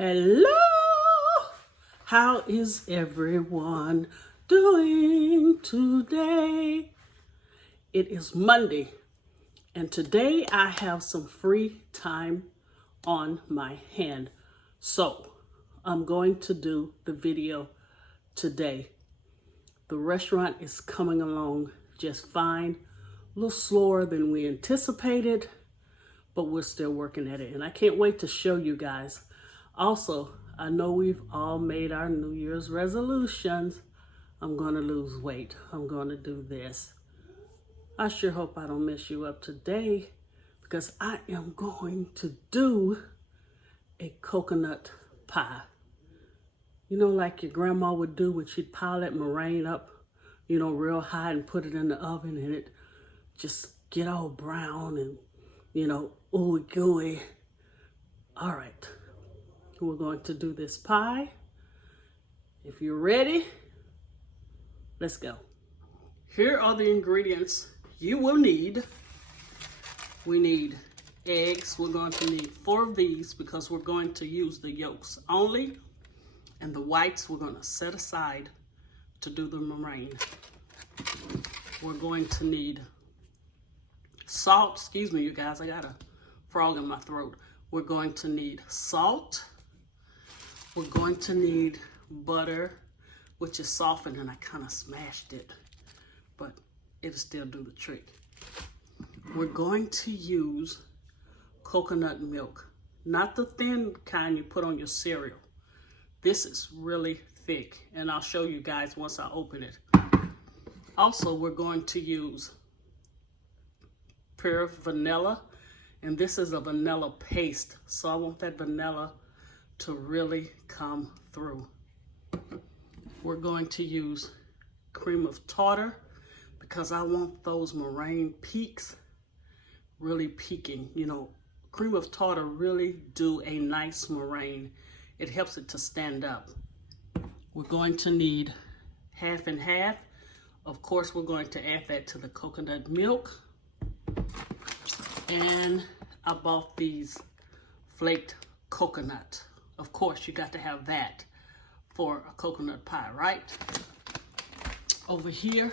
Hello! How is everyone doing today? It is Monday, and today I have some free time on my hand. So, I'm going to do the video today. The restaurant is coming along just fine, a little slower than we anticipated, but we're still working at it, and I can't wait to show you guys. Also, I know we've all made our New Year's resolutions. I'm going to lose weight. I'm going to do this. I sure hope I don't mess you up today because I am going to do a coconut pie. You know, like your grandma would do when she'd pile that meringue up, you know, real high and put it in the oven and it just get all brown and, you know, ooey gooey. All right. We're going to do this pie. If you're ready, let's go. Here are the ingredients you will need. We need eggs. We're going to need 4 of these because we're going to use the yolks only. And the whites we're going to set aside to do the meringue. We're going to need salt. Excuse me, you guys. I got a frog in my throat. We're going to need salt. We're going to need butter, which is softened, and I kind of smashed it, but it'll still do the trick. We're going to use coconut milk, not the thin kind you put on your cereal. This is really thick, and I'll show you guys once I open it. Also, we're going to use pure vanilla, and this is a vanilla paste, so I want that vanilla to really come through. We're going to use cream of tartar because I want those meringue peaks really peaking. You know, cream of tartar really do a nice meringue. It helps it to stand up. We're going to need half and half. Of course, we're going to add that to the coconut milk. And I bought these flaked coconut. Of course, you got to have that for a coconut pie, right? Over here,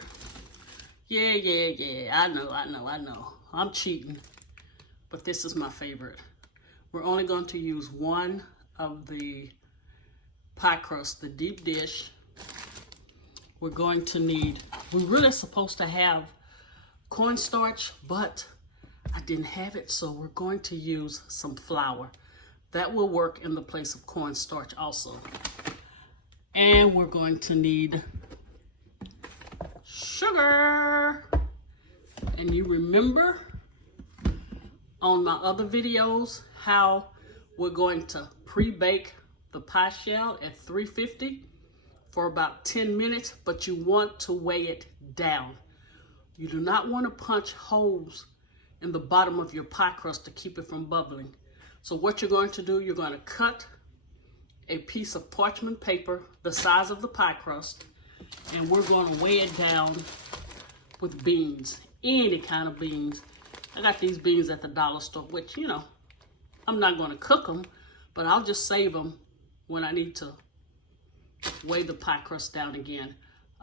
yeah, I know. I'm cheating, but this is my favorite. We're only going to use 1 of the pie crust, the deep dish. We're going to need, we're really supposed to have cornstarch, but I didn't have it, so we're going to use some flour. That will work in the place of cornstarch also. And we're going to need sugar. And you remember on my other videos how we're going to pre-bake the pie shell at 350 for about 10 minutes, but you want to weigh it down. You do not want to punch holes in the bottom of your pie crust to keep it from bubbling. So what you're going to do, you're going to cut a piece of parchment paper the size of the pie crust, and we're going to weigh it down with beans, any kind of beans. I got these beans at the dollar store, which, you know, I'm not going to cook them, but I'll just save them when I need to weigh the pie crust down again.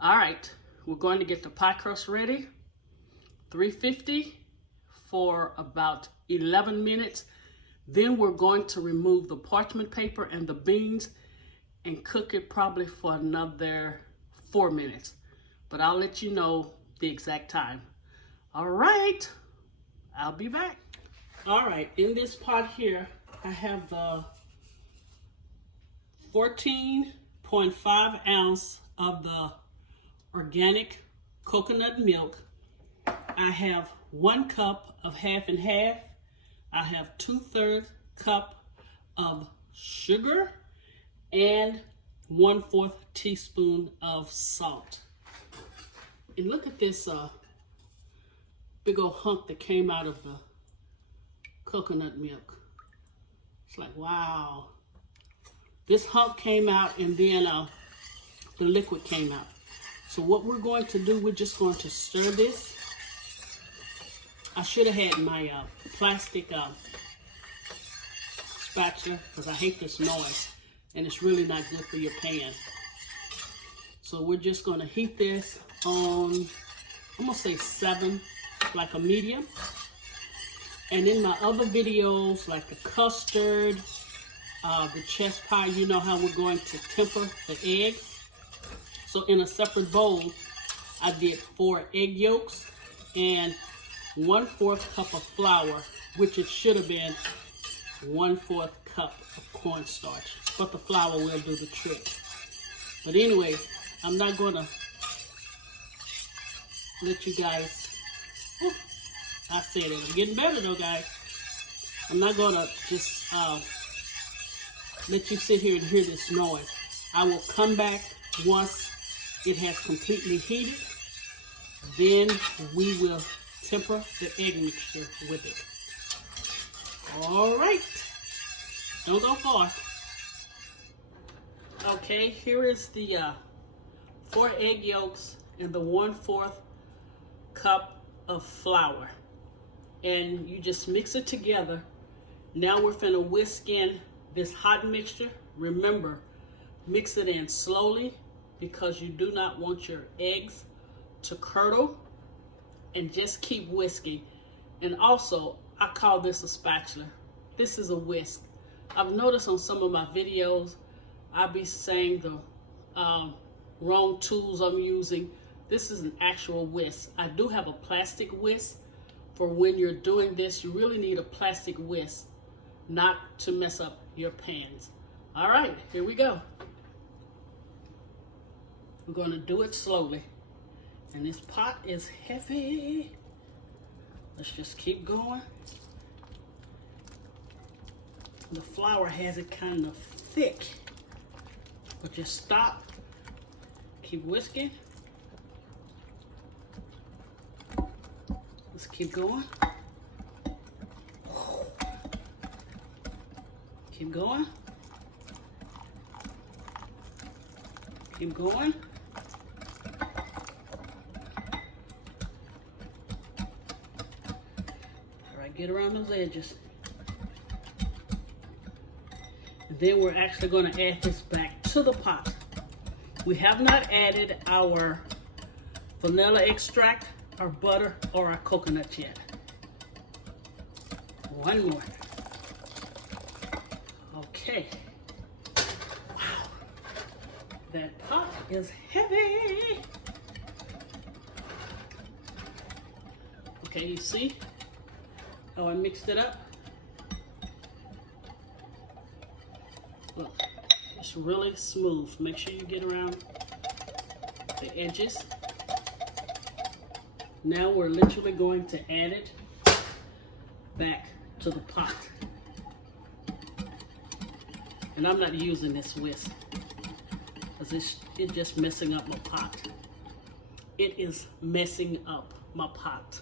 All right, we're going to get the pie crust ready. 350 for about 11 minutes. Then we're going to remove the parchment paper and the beans and cook it probably for another 4 minutes. But I'll let you know the exact time. All right, I'll be back. All right, in this pot here, I have the 14.5 ounce of the organic coconut milk. I have 1 cup of half and half. I have 2/3 cup of sugar and 1/4 teaspoon of salt. And look at this big old hunk that came out of the coconut milk. It's like, wow. This hunk came out and then the liquid came out. So what we're going to do, we're just going to stir this. I should have had my plastic spatula because I hate this noise. and it's really not good for your pan. So we're just gonna heat this on, I'm gonna say 7, like a medium. And in my other videos, like the custard, the chess pie, you know how we're going to temper the egg. So in a separate bowl, I did 4 egg yolks and 1/4 cup of flour, which it should have been 1/4 cup of cornstarch. But the flour will do the trick. But anyway, I'm not gonna let you guys, I said it, it's getting better though, guys. I'm not gonna just let you sit here and hear this noise. I will come back once it has completely heated. Then we will temper the egg mixture with it. All right, don't go far. Okay, here is the 4 egg yolks and the 1/4 cup of flour. And you just mix it together. Now we're finna whisk in this hot mixture. Remember, mix it in slowly because you do not want your eggs to curdle, and just keep whisking. And also, I call this a spatula. This is a whisk. I've noticed on some of my videos, I be saying the wrong tools I'm using. This is an actual whisk. I do have a plastic whisk for when you're doing this. You really need a plastic whisk, not to mess up your pans. All right, here we go. We're gonna do it slowly. And this pot is heavy. Let's just keep going. The flour has it kind of thick, but just stop, keep whisking. Let's keep going. Keep going. Keep going. All right, get around those edges. And then we're actually going to add this back to the pot. We have not added our vanilla extract, our butter, or our coconut yet. One more. Okay. Wow. That pot is heavy. Okay, you see how I mixed it up? Look, it's really smooth. Make sure you get around the edges. Now we're literally going to add it back to the pot. And I'm not using this whisk because it's just messing up my pot. It is messing up my pot.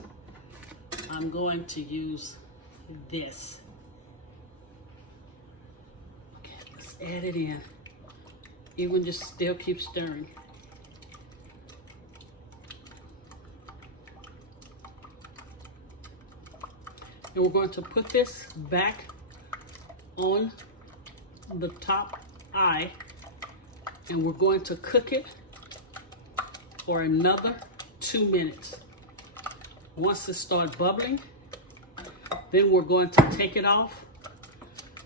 I'm going to use this. Okay, let's add it in. Even just still keep stirring. And we're going to put this back on the top eye, and we're going to cook it for another 2 minutes. Once it starts bubbling, then we're going to take it off.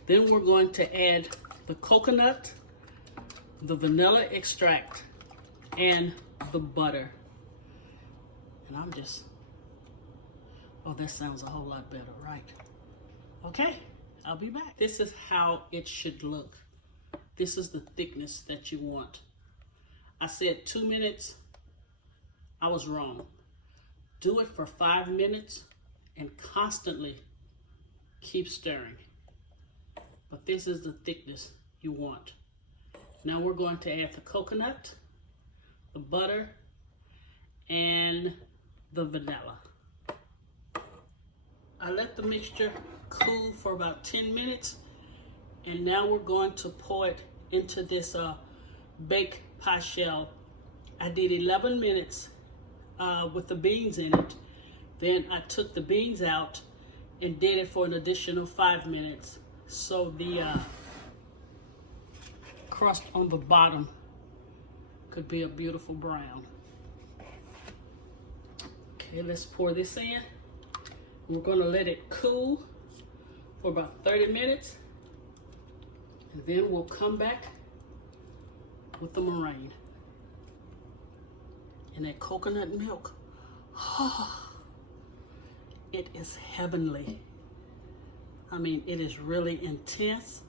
Then we're going to add the coconut, the vanilla extract, and the butter. And I'm just, oh, that sounds a whole lot better, right? Okay, I'll be back. This is how it should look. This is the thickness that you want. I said 2 minutes. I was wrong. Do it for 5 minutes and constantly keep stirring. But this is the thickness you want. Now we're going to add the coconut, the butter, and the vanilla. I let the mixture cool for about 10 minutes, and now we're going to pour it into this baked pie shell. I did 11 minutes with the beans in it. Then I took the beans out and did it for an additional 5 minutes. So the crust on the bottom could be a beautiful brown. Okay, let's pour this in. We're going to let it cool for about 30 minutes. And then we'll come back with the meringue. And that coconut milk. Oh, it is heavenly. I mean, it is really intense.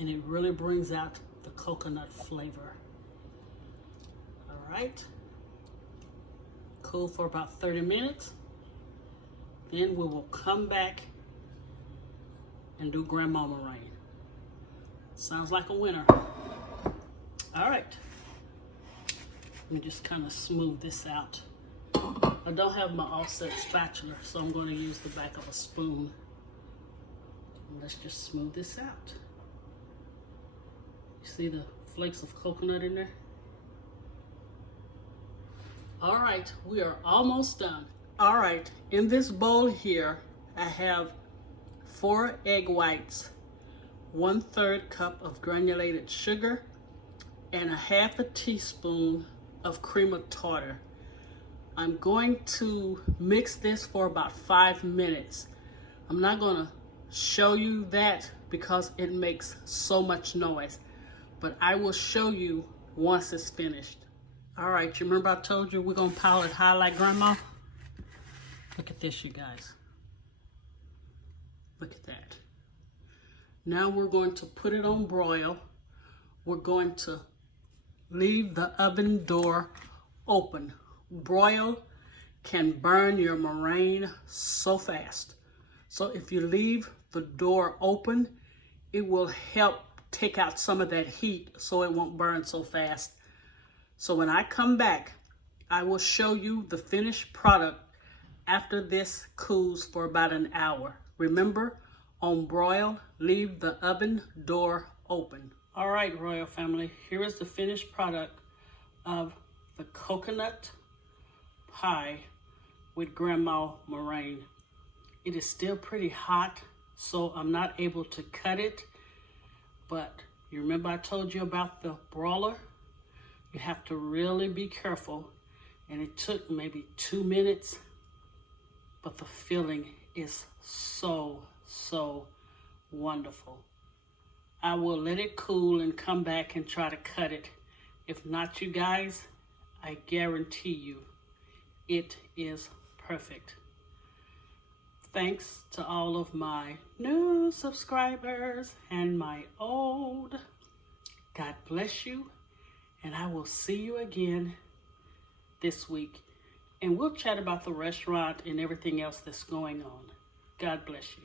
And it really brings out the coconut flavor. All right. Cool for about 30 minutes. Then we will come back and do grandma meringue. Sounds like a winner. All right. Let me just kind of smooth this out. I don't have my offset spatula, so I'm going to use the back of a spoon. And let's just smooth this out. You see the flakes of coconut in there? All right, we are almost done. All right, in this bowl here, I have 4 egg whites, 1/3 cup of granulated sugar, and 1/2 teaspoon of cream of tartar. I'm going to mix this for about 5 minutes. I'm not gonna show you that because it makes so much noise, but I will show you once it's finished. All right, you remember I told you we're gonna pile it high like grandma? Look at this, you guys. Look at that. Now we're going to put it on broil. We're going to leave the oven door open. Broil can burn your meringue so fast. So if you leave the door open, it will help take out some of that heat so it won't burn so fast. So when I come back, I will show you the finished product after this cools for about an hour. Remember, on broil, leave the oven door open. All right, Royal Family, here is the finished product of the coconut pie with grandma meringue. It is still pretty hot, so I'm not able to cut it, but you remember I told you about the broiler? You have to really be careful, and it took maybe 2 minutes, but the feeling is so wonderful. I will let it cool and come back and try to cut it. If not, you guys, I guarantee you it is perfect. Thanks to all of my new subscribers and my old. God bless you, and I will see you again this week. And we'll chat about the restaurant and everything else that's going on. God bless you.